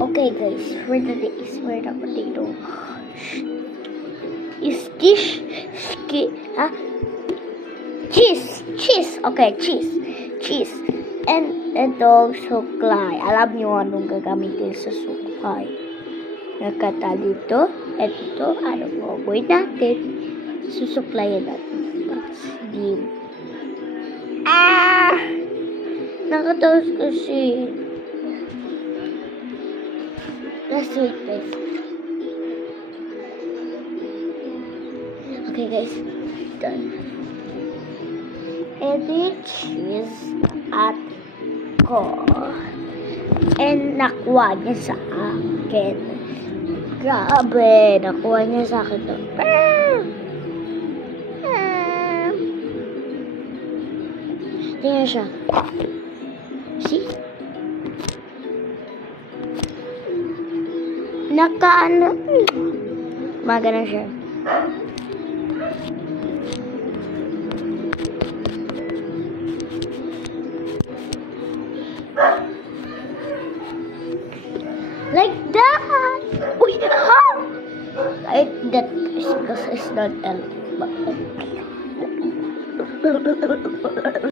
Okay guys, for today's word of potato is dish cheese. Okay, cheese. And ito, suklay. Alam niyo anong gagamitin sa suklay. Nakatali ito. Ito, ano gagawin natin? Susuklayan natin. Steam. Nakataos kasi. Let's wait, guys. Okay, guys. Done. Edit cheese at ko. And nakuha niya sa akin. Grabe, nakuha niya sa akin to. Tingnan siya. See? Nakaano. Magana siya. Like that. Uy, ha! Like that because it's not